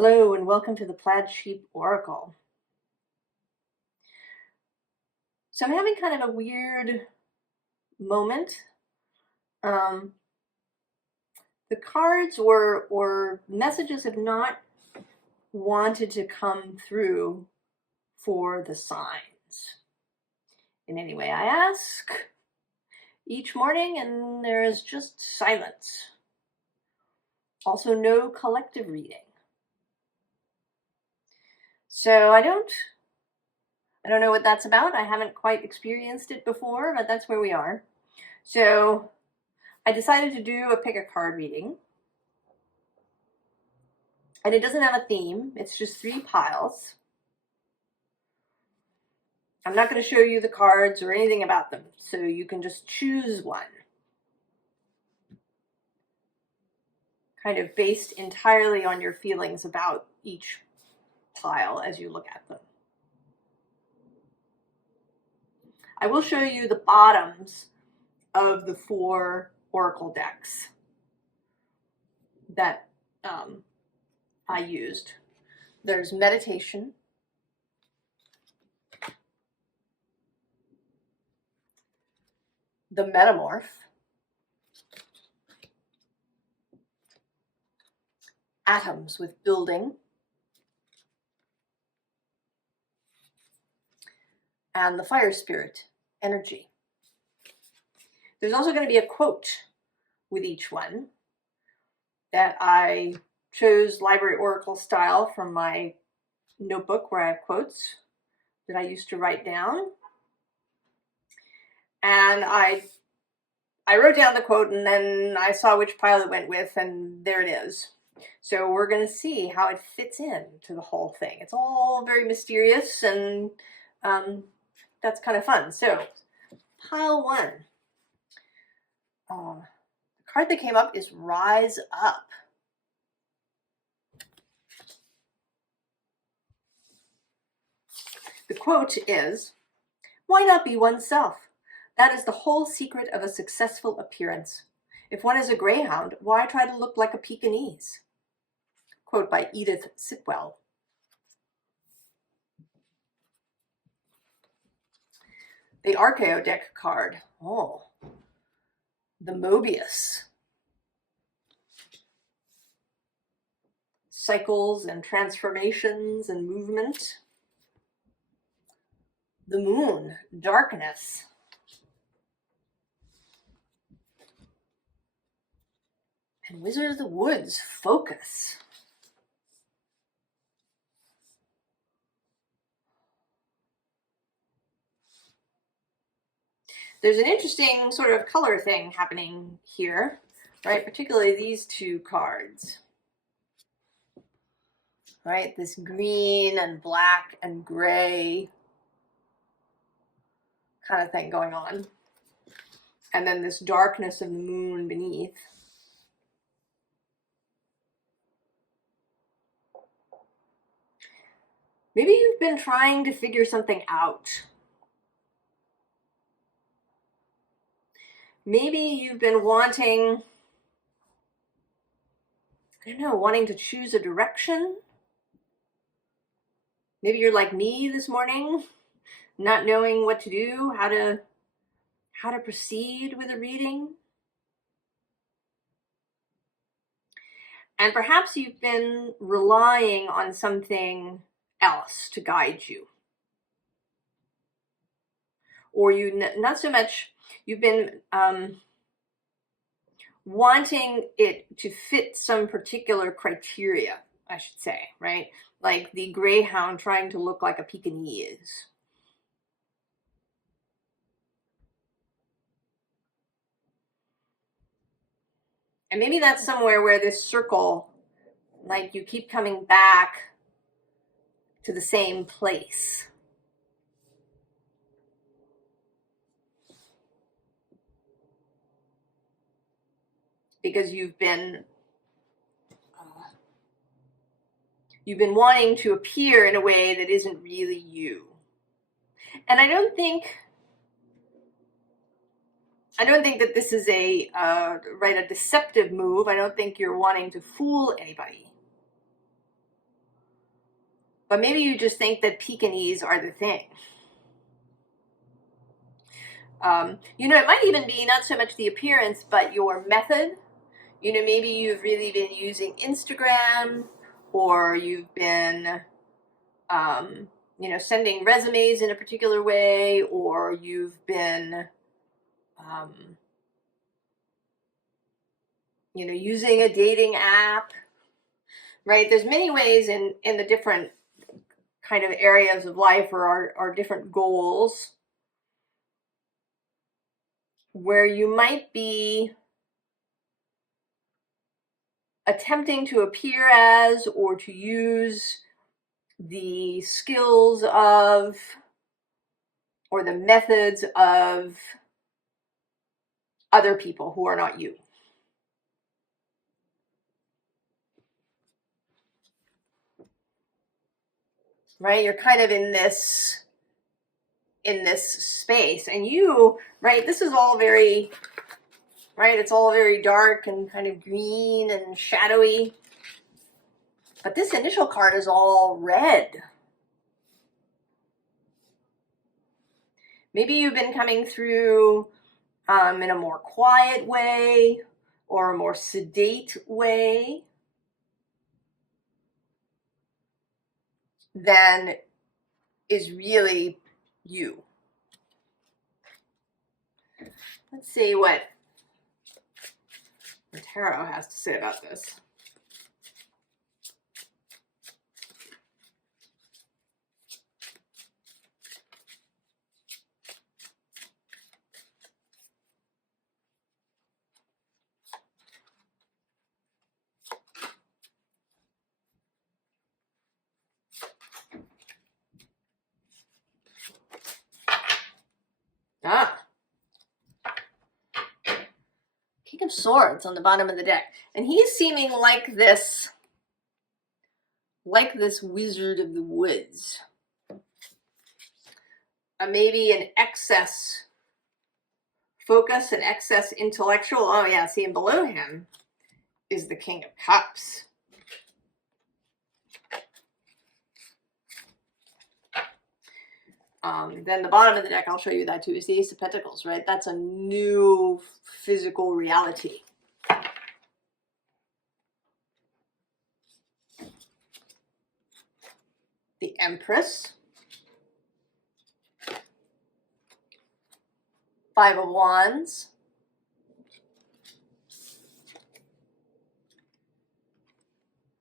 Hello and welcome to the Plaid Sheep Oracle. So I'm having kind of a weird moment. The cards or messages have not wanted to come through for the signs in any way I ask each morning, and there is just silence. Also no collective reading. So I don't know what that's about. I haven't quite experienced it before, but that's where we are. So I decided to do a pick a card reading. And it doesn't have a theme. It's just 3 piles. I'm not going to show you the cards or anything about them, so you can just choose one. Kind of based entirely on your feelings about each pile as you look at them. I will show you the bottoms of the 4 oracle decks that I used. There's meditation, the metamorph, atoms with building, and the fire spirit, energy. There's also going to be a quote with each one that I chose library oracle style from my notebook where I have quotes that I used to write down. And I wrote down the quote, and then I saw which pile it went with, and there it is. So we're going to see how it fits in to the whole thing. It's all very mysterious, and that's kind of fun. So pile 1. The card that came up is Rise Up. The quote is, "Why not be oneself? That is the whole secret of a successful appearance. If one is a greyhound, why try to look like a Pekingese?" Quote by Edith Sitwell. The archeo deck card. Oh, the Mobius. Cycles and transformations and movement. The moon, darkness. And Wizard of the Woods, focus. There's an interesting sort of color thing happening here, right? Particularly these 2 cards. Right, this green and black and gray kind of thing going on. And then this darkness of the moon beneath. Maybe you've been trying to figure something out. Maybe you've been wanting, I don't know, wanting to choose a direction. Maybe you're like me this morning, not knowing what to do, how to proceed with a reading. And perhaps you've been relying on something else to guide you. Or not so much, you've been wanting it to fit some particular criteria, I should say, right? Like the greyhound trying to look like a Pekingese. And maybe that's somewhere where this circle, like you keep coming back to the same place. Because you've been wanting to appear in a way that isn't really you. And I don't think that this is a deceptive move. I don't think you're wanting to fool anybody. But maybe you just think that Pekingese are the thing. It might even be not so much the appearance, but your method. Maybe you've really been using Instagram, or you've been, sending resumes in a particular way, or you've been, using a dating app, right? There's many ways in the different kind of areas of life, or our different goals, where you might be attempting to appear as, or to use the skills of, or the methods of other people who are not you. Right? You're kind of in this space, and right, this is all very, right, it's all very dark and kind of green and shadowy. But this initial card is all red. Maybe you've been coming through in a more quiet way, or a more sedate way than is really you. Let's see what the tarot has to say about this. King of Swords on the bottom of the deck. And he's seeming like this wizard of the woods. Maybe an excess focus, an excess intellectual. Oh yeah, see, and below him is the King of Cups. Then the bottom of the deck, I'll show you that too, is the Ace of Pentacles, right? That's a new physical reality. The Empress. Five of Wands.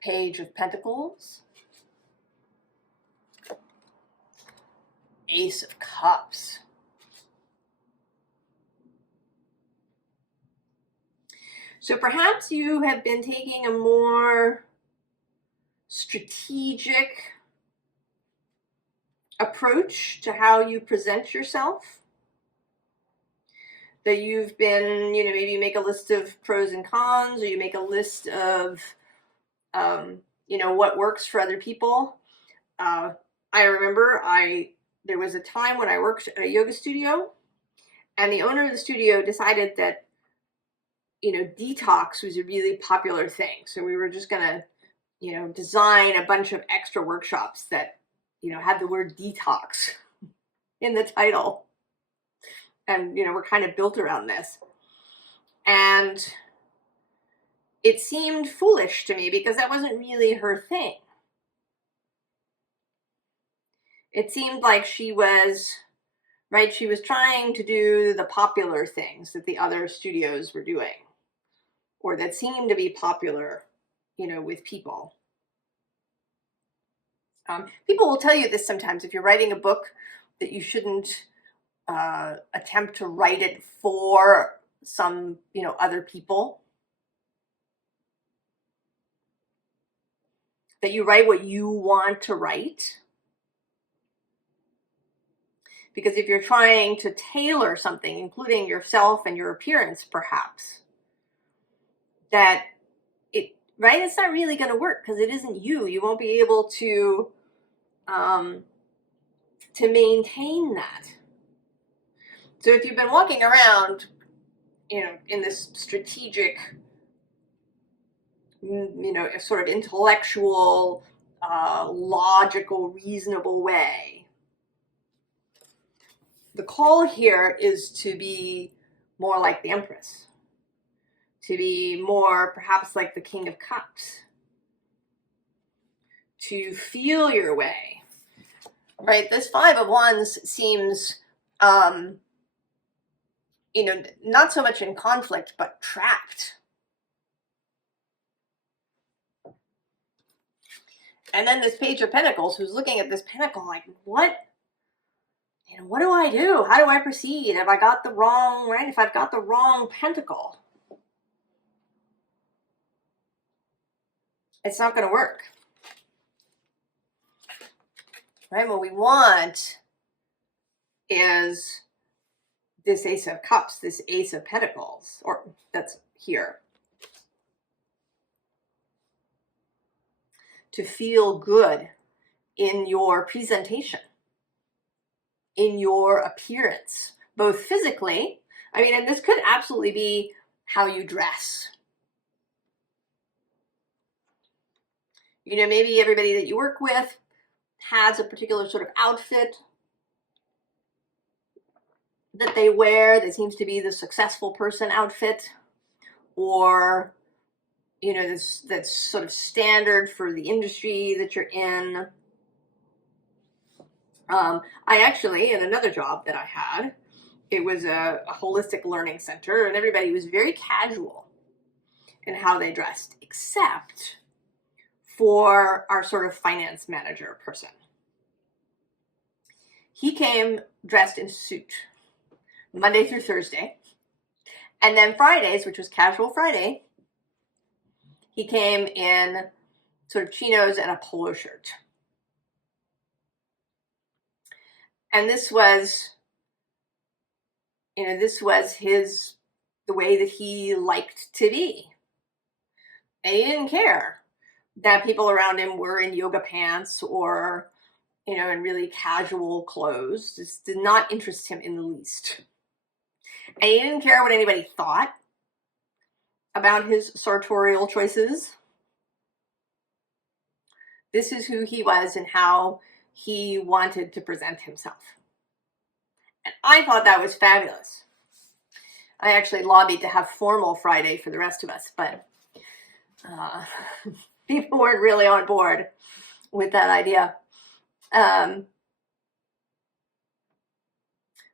Page of Pentacles. Ace of Cups. So perhaps you have been taking a more strategic approach to how you present yourself. That you've been, maybe you make a list of pros and cons, or you make a list of, what works for other people. I remember there was a time when I worked at a yoga studio, and the owner of the studio decided that, detox was a really popular thing. So we were just going to, design a bunch of extra workshops that, had the word detox in the title. And, we're kind of built around this. And it seemed foolish to me because that wasn't really her thing. It seemed like she was trying to do the popular things that the other studios were doing, or that seemed to be popular, with people. People will tell you this sometimes. If you're writing a book, that you shouldn't attempt to write it for some, other people. That you write what you want to write. Because if you're trying to tailor something, including yourself and your appearance, perhaps, that it's not really going to work because it isn't you. You won't be able to maintain that. So if you've been walking around, in this strategic, sort of intellectual, logical, reasonable way. The call here is to be more like the Empress, to be more perhaps like the King of Cups, to feel your way, right? This Five of Wands seems, not so much in conflict, but trapped. And then this Page of Pentacles, who's looking at this pentacle like, what do I do? How do I proceed? Have I got the wrong, right? If I've got the wrong pentacle, it's not going to work. Right? What we want is this Ace of Cups, this Ace of Pentacles, or that's here. To feel good in your presentation, in your appearance, both physically, and this could absolutely be how you dress. Maybe everybody that you work with has a particular sort of outfit that they wear that seems to be the successful person outfit, or that's sort of standard for the industry that you're in. I actually, in another job that I had, it was a holistic learning center, and everybody was very casual in how they dressed, except for our sort of finance manager person. He came dressed in a suit Monday through Thursday, and then Fridays, which was casual Friday, he came in sort of chinos and a polo shirt. And this was, the way that he liked to be. And he didn't care that people around him were in yoga pants or, in really casual clothes. This did not interest him in the least. And he didn't care what anybody thought about his sartorial choices. This is who he was and how he wanted to present himself. And I thought that was fabulous. I actually lobbied to have formal Friday for the rest of us, but people weren't really on board with that idea.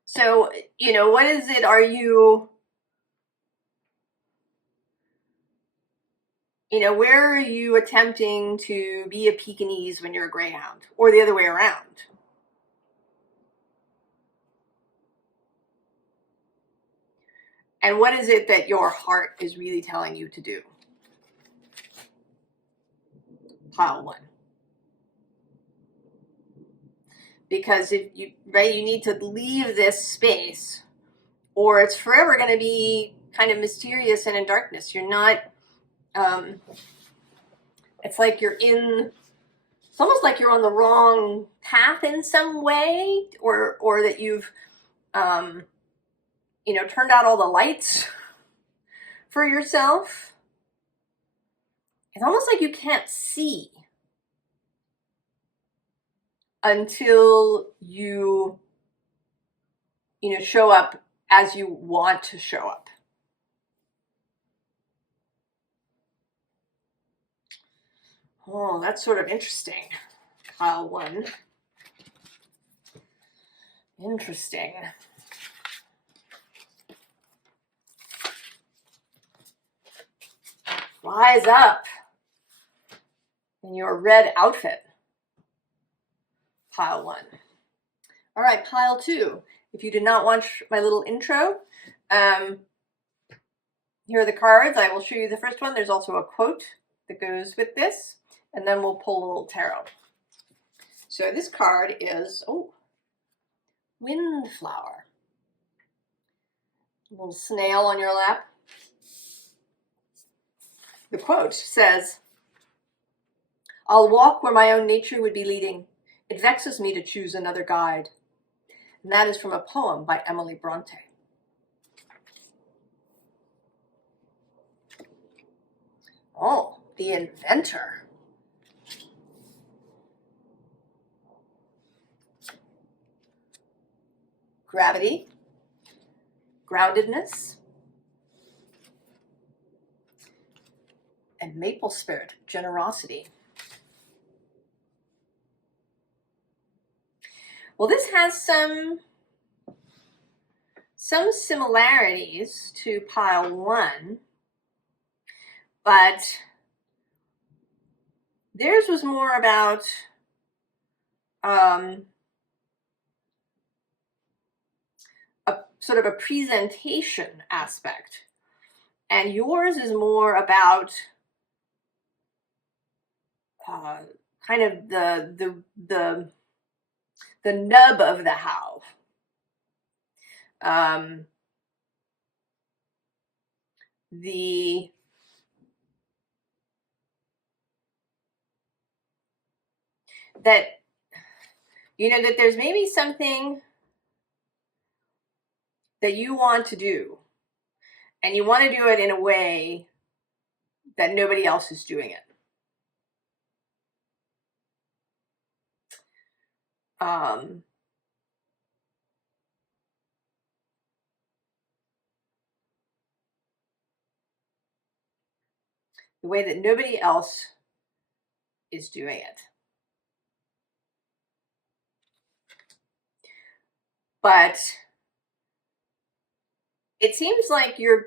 So, what is it? Are you, where are you attempting to be a Pekingese when you're a Greyhound, or the other way around? And what is it that your heart is really telling you to do? Pile 1. Because if you need to leave this space, or it's forever going to be kind of mysterious and in darkness. You're not, it's like it's almost like you're on the wrong path in some way, or that you've, turned out all the lights for yourself. It's almost like you can't see until you, show up as you want to show up. Oh, that's sort of interesting. Pile 1. Interesting. Rise up in your red outfit. Pile 1. All right, pile 2. If you did not watch my little intro, here are the cards. I will show you the first one. There's also a quote that goes with this, and then we'll pull a little tarot. So this card is, Windflower. A little snail on your lap. The quote says, "I'll walk where my own nature would be leading. It vexes me to choose another guide." And that is from a poem by Emily Bronte. Oh, the inventor. gravity, groundedness, and maple spirit, generosity. Well, this has some similarities to pile 1, but theirs was more about a sort of a presentation aspect, and yours is more about kind of the nub of the how. That that there's maybe something that you want to do, and you want to do it in a way that nobody else is doing it. The way that nobody else is doing it. But it seems like you're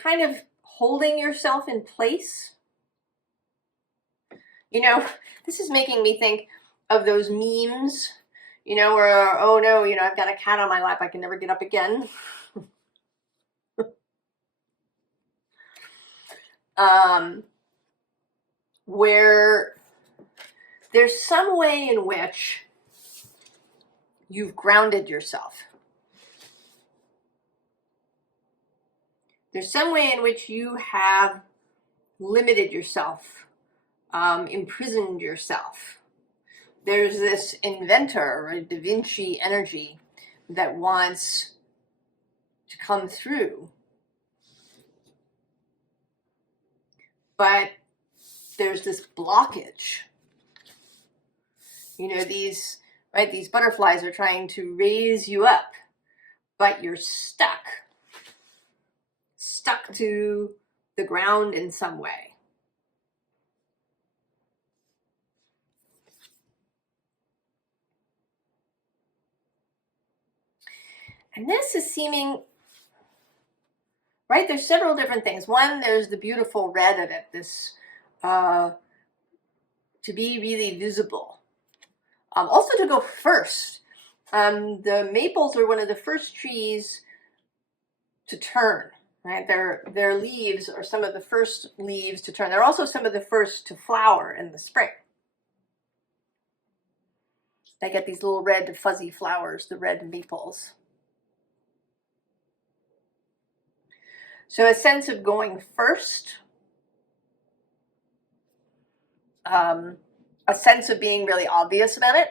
kind of holding yourself in place. This is making me think of those memes, where, oh no, I've got a cat on my lap, I can never get up again. Where there's some way in which you've grounded yourself. There's some way in which you have limited yourself, imprisoned yourself. There's this inventor or Da Vinci energy that wants to come through. But there's this blockage. These butterflies are trying to raise you up, but you're stuck to the ground in some way. And this is seeming, right? There's several different things. One, there's the beautiful red of it, this to be really visible. Also to go first. The maples are one of the first trees to turn, right? Their leaves are some of the first leaves to turn. They're also some of the first to flower in the spring. They get these little red fuzzy flowers, the red maples. So a sense of going first, a sense of being really obvious about it.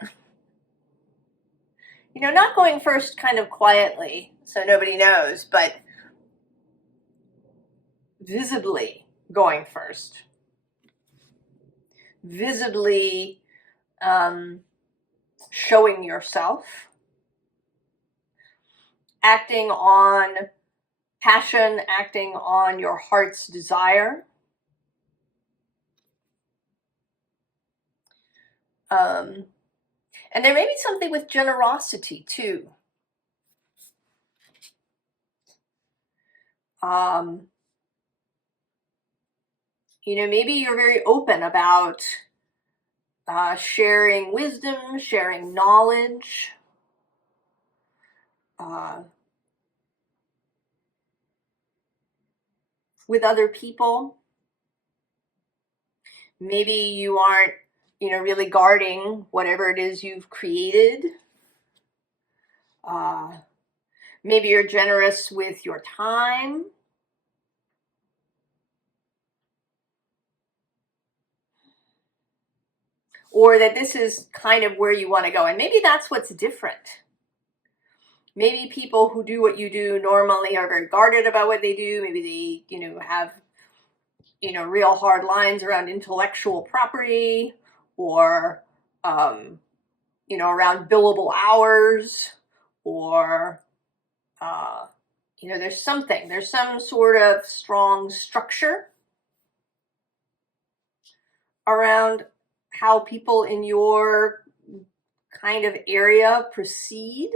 Not going first kind of quietly so nobody knows, but visibly going first. Visibly showing yourself. Acting on passion, acting on your heart's desire. And there may be something with generosity too. Maybe you're very open about sharing wisdom, sharing knowledge, with other people. Maybe you aren't, really guarding whatever it is you've created. Maybe you're generous with your time. Or that this is kind of where you want to go. And maybe that's what's different. Maybe people who do what you do normally are very guarded about what they do. Maybe they, have, real hard lines around intellectual property, or you know, around billable hours, or, you know, there's some sort of strong structure around how people in your kind of area proceed.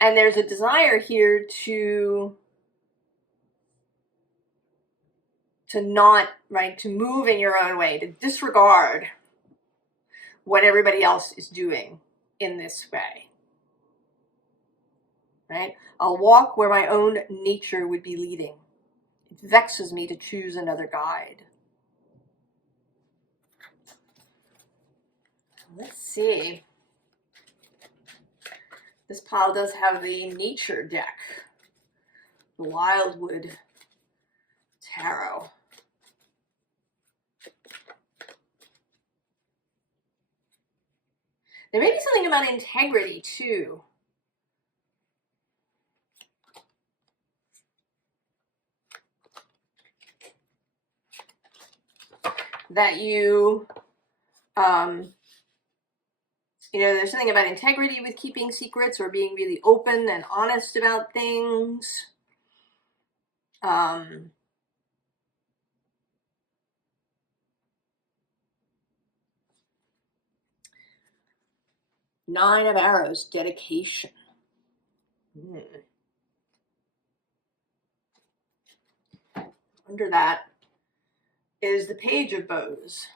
And there's a desire here to not, right, to move in your own way, to disregard what everybody else is doing in this way, right? I'll walk where my own nature would be leading. It vexes me to choose another guide. Let's see. This pile does have the nature deck, the Wildwood Tarot. There may be something about integrity too. That you know, there's something about integrity with keeping secrets or being really open and honest about things. Nine of Arrows, dedication. Under that is the Page of Bows,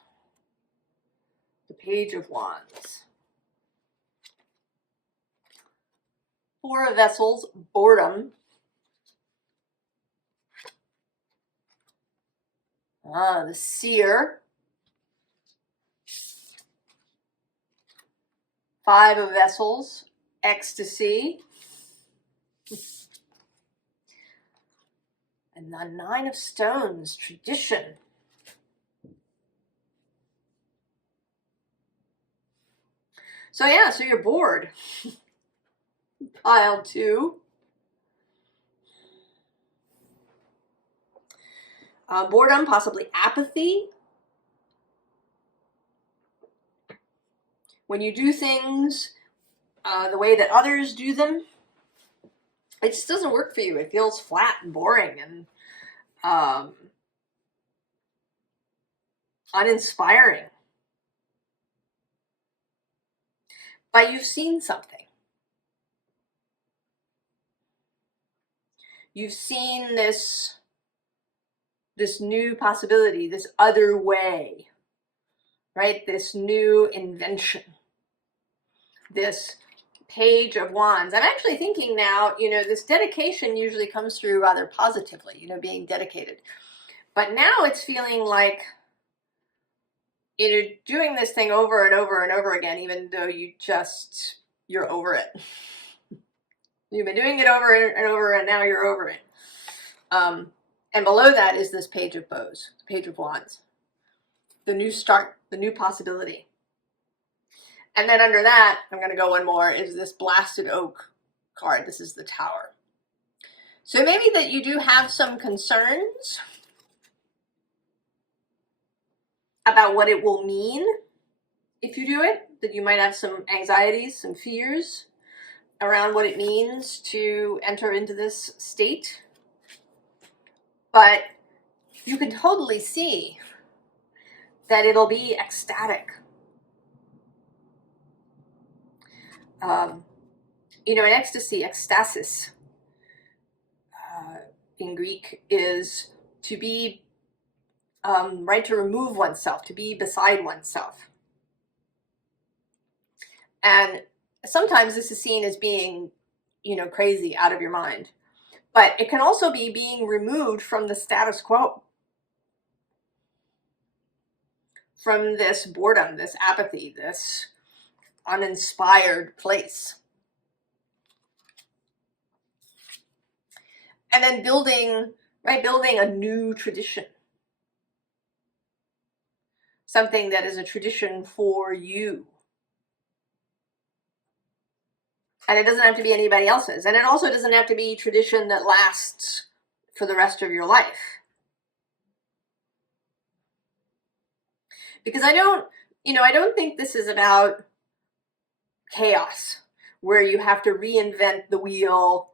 the Page of Wands. Four of Vessels, boredom. The Seer. Five of Vessels, ecstasy. And the Nine of Stones, tradition. So yeah, so you're bored. Pile 2. Boredom, possibly apathy. When you do things the way that others do them, it just doesn't work for you. It feels flat and boring and uninspiring. But you've seen something. You've seen this new possibility, this other way, right? This new invention, this Page of Wands. I'm actually thinking now, you know, this dedication usually comes through rather positively, you know, being dedicated. But now it's feeling like, you know, doing this thing over and over and over again, even though you're over it. You've been doing it over and over, and now you're over it. And below that is this Page of Bows, Page of Wands. The new start, the new possibility. And then under that, I'm going to go one more, is this Blasted Oak card. This is the Tower. So maybe that you do have some concerns about what it will mean if you do it, that you might have some anxieties, some fears around what it means to enter into this state. But you can totally see that it'll be ecstatic. You know, in ecstasy, ecstasis in Greek is to be, right, to remove oneself, to be beside oneself. And sometimes this is seen as being, you know, crazy, out of your mind. But it can also be being removed from the status quo, from this boredom, this apathy, this uninspired place. And then building a new tradition. Something that is a tradition for you. And it doesn't have to be anybody else's. And it also doesn't have to be tradition that lasts for the rest of your life. Because I don't You know, I don't think this is about chaos where you have to reinvent the wheel,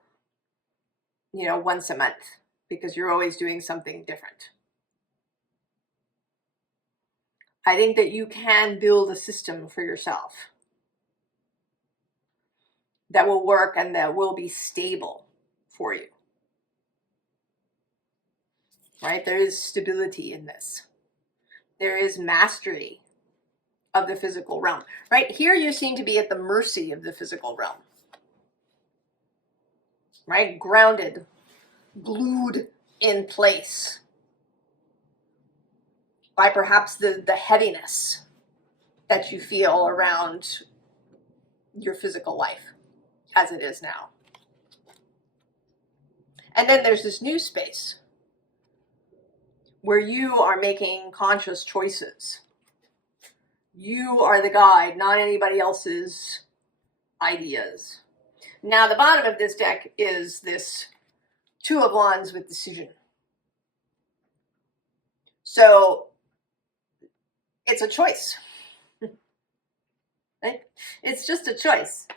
you know, once a month because you're always doing something different. I think that you can build a system for yourself that will work and that will be stable for you. Right? There is stability in this. There is mastery of the physical realm. Right? Here you seem to be at the mercy of the physical realm. Right? Grounded, glued in place by perhaps the heaviness that you feel around your physical life as it is now. And then there's this new space where you are making conscious choices. You are the guide, not anybody else's ideas. Now, the bottom of this deck is this Two of Wands with decision. So it's a choice. Right? It's just a choice.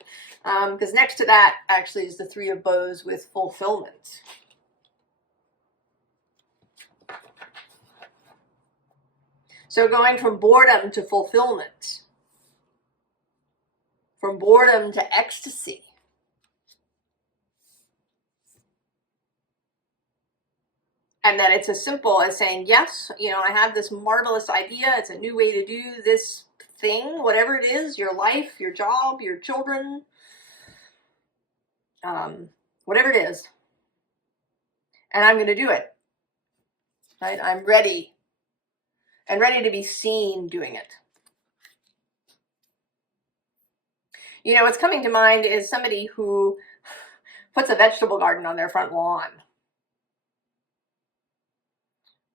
Because next to that actually is the Three of Bows with fulfillment. So going from boredom to fulfillment, from boredom to ecstasy. And that it's as simple as saying, yes, you know, I have this marvelous idea. It's a new way to do this thing, whatever it is, your life, your job, your children, whatever it is. And I'm going to do it. Right? I'm ready. And ready to be seen doing it. You know, what's coming to mind is somebody who puts a vegetable garden on their front lawn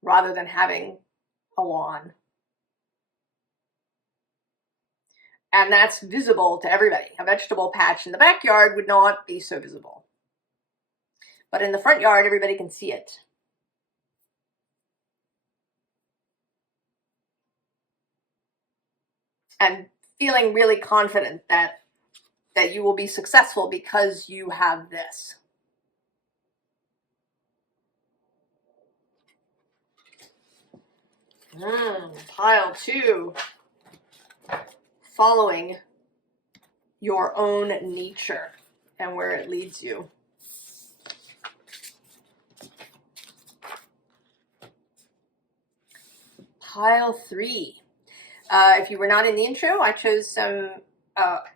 rather than having a lawn. And that's visible to everybody. A vegetable patch in the backyard would not be so visible. But in the front yard, everybody can see it. And feeling really confident that you will be successful because you have this. Pile 2. Following your own nature and where it leads you. Pile 3. If you were not in the intro, I chose some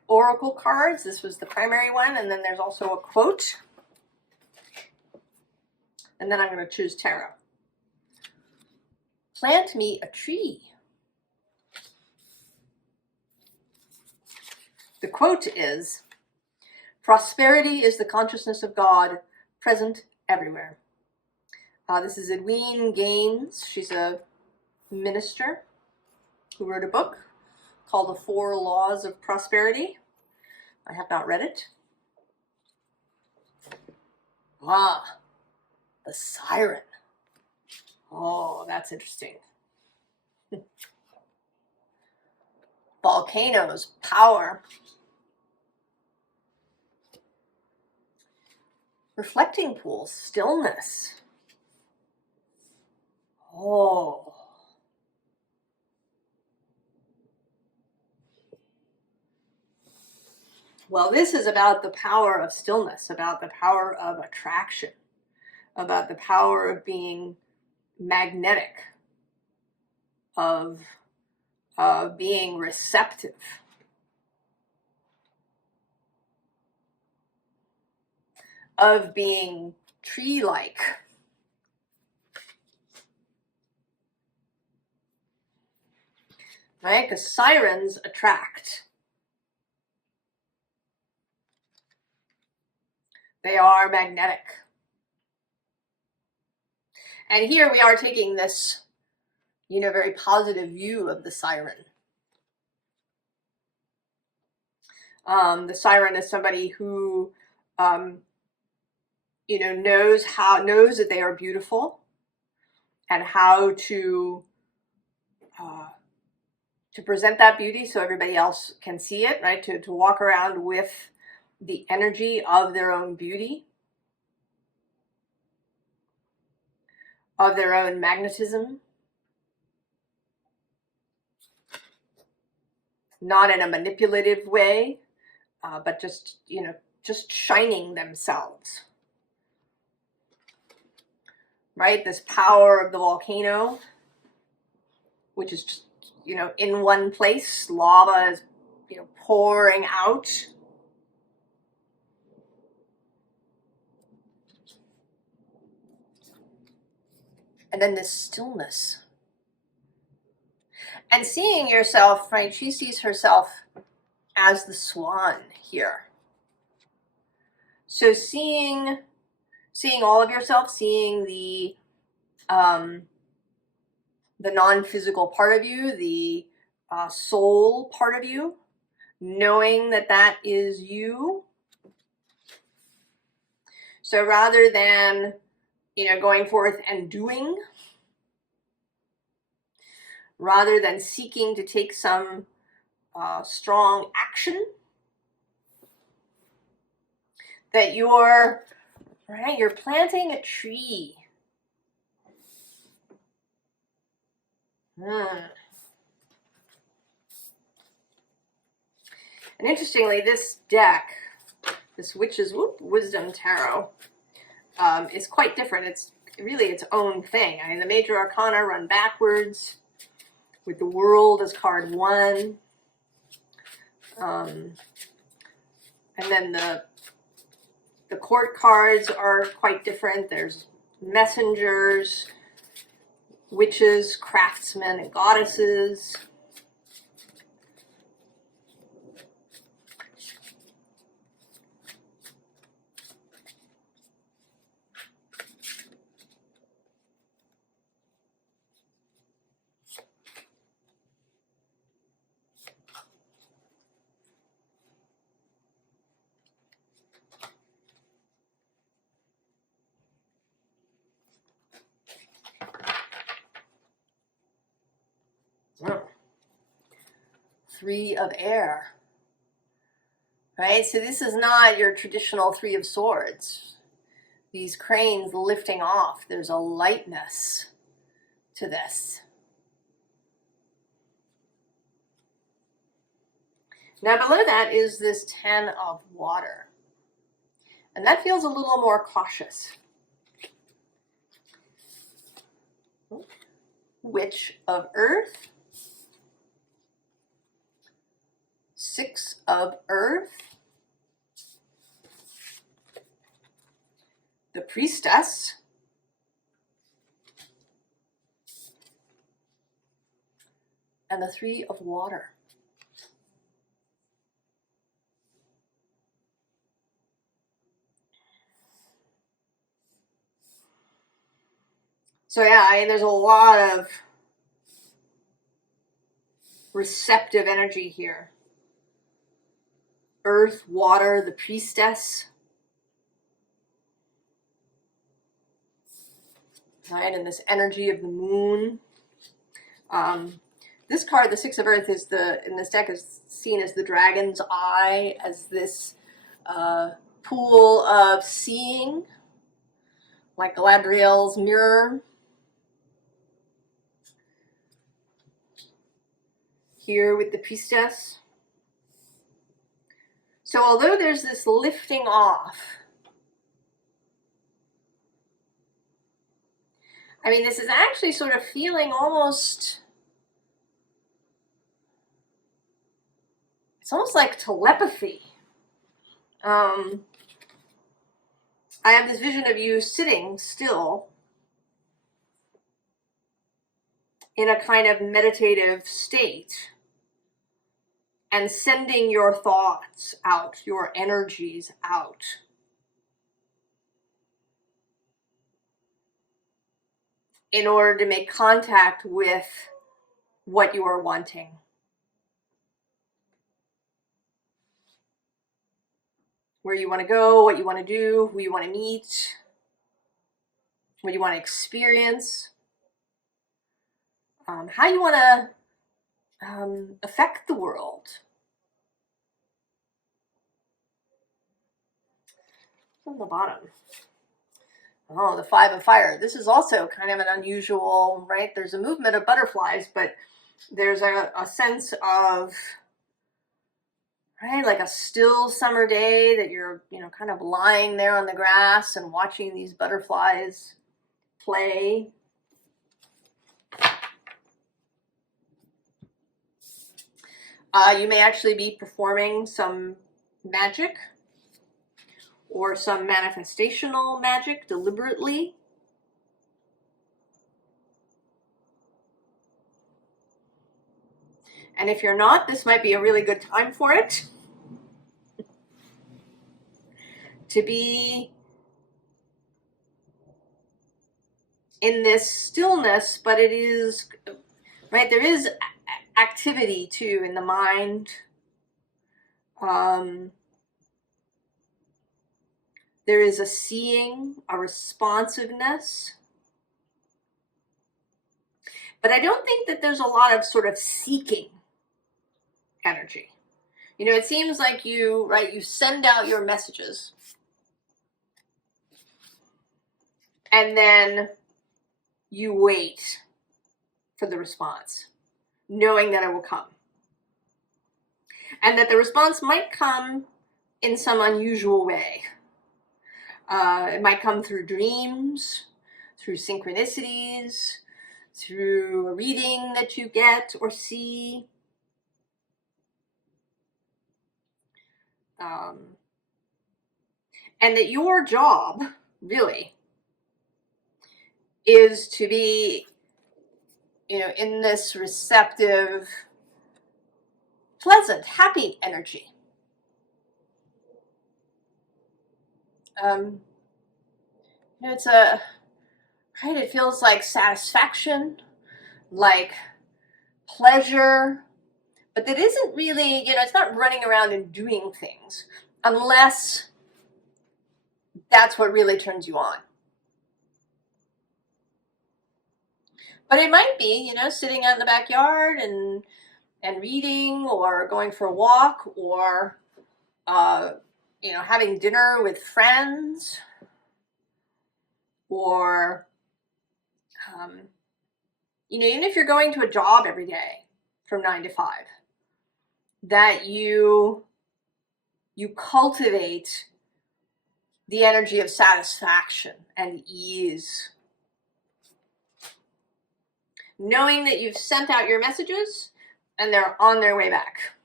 oracle cards. This was the primary one, and then there's also a quote. And then I'm going to choose tarot. Plant me a tree. The quote is, prosperity is the consciousness of God, present everywhere. This is Edwene Gaines. She's a minister who wrote a book called The 4 Laws of Prosperity. I have not read it. The siren. Oh, that's interesting. Volcanoes, power. Reflecting pools, stillness. Oh. Well, this is about the power of stillness, about the power of attraction, about the power of being magnetic, of being receptive. Of being tree-like. Right? Because sirens attract. They are magnetic. And here we are taking this, you know, very positive view of the siren. The siren is somebody who, you know, knows that they are beautiful and how to to present that beauty so everybody else can see it, right? To walk around with the energy of their own beauty, of their own magnetism, not in a manipulative way, but just, you know, just shining themselves, right? This power of the volcano, which is just, you know, in one place, lava is, you know, pouring out. And then this stillness. And seeing yourself, right? She sees herself as the swan here. So seeing all of yourself, seeing the non-physical part of you, the soul part of you, knowing that that is you. So rather than, you know, going forth and doing, rather than seeking to take some strong action, that you're, right, you're planting a tree. And interestingly, this deck, this Witch's Wisdom Tarot, is quite different. It's really its own thing. I mean, the major arcana run backwards, with the World as card 1. And then the court cards are quite different. There's messengers, witches, craftsmen, and goddesses. Three of air, right? So this is not your traditional Three of Swords. These cranes lifting off, there's a lightness to this. Now below that is this 10 of water. And that feels a little more cautious. Witch of earth. 6 of earth. The priestess. And the 3 of water. So yeah, I mean, there's a lot of receptive energy here. Earth, water, the priestess. Right, and this energy of the moon. This card, the 6 of earth, is in this deck is seen as the dragon's eye, as this pool of seeing, like Galadriel's mirror. Here with the priestess. So although there's this lifting off, I mean, this is actually sort of feeling almost, it's almost like telepathy. I have this vision of you sitting still in a kind of meditative state and sending your thoughts out, your energies out. In order to make contact with what you are wanting. Where you want to go, what you want to do, who you want to meet, what you want to experience, how you want to affect the world. On the bottom. Oh, the Five of Fire. This is also kind of an unusual, right? There's a movement of butterflies, but there's a sense of, right, like a still summer day that you're, kind of lying there on the grass and watching these butterflies play. You may actually be performing some magic or some manifestational magic deliberately. And if you're not, this might be a really good time for it. To be in this stillness, but it is, right, there is activity too in the mind. There is a seeing, a responsiveness. But I don't think that there's a lot of sort of seeking energy. It seems like you send out your messages. And then you wait for the response, knowing that it will come. And that the response might come in some unusual way. It might come through dreams, through synchronicities, through a reading that you get or see. And that your job, really, is to be, in this receptive, pleasant, happy energy. It's right, it feels like satisfaction, like pleasure, but that isn't really, it's not running around and doing things unless that's what really turns you on. But it might be, sitting out in the backyard and reading, or going for a walk, or, having dinner with friends, or, even if you're going to a job every day from 9 to 5, that you cultivate the energy of satisfaction and ease. Knowing that you've sent out your messages and they're on their way back.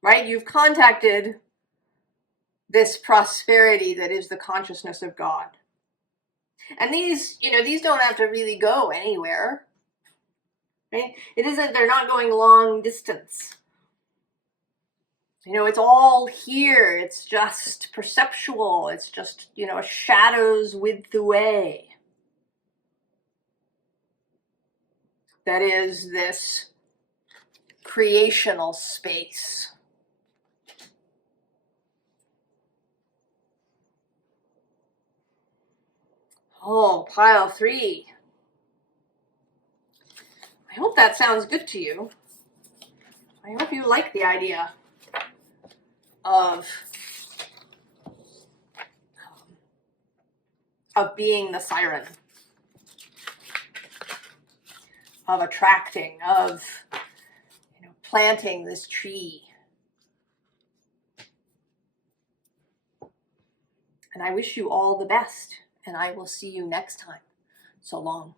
Right? You've contacted this prosperity that is the consciousness of God. And these don't have to really go anywhere. Right? They're not going long distance. It's all here. It's just perceptual. It's just, a shadow's width away. That is this creational space. Oh, pile 3. I hope that sounds good to you. I hope you like the idea of being the siren, of attracting, of planting this tree. And I wish you all the best, and I will see you next time. So long.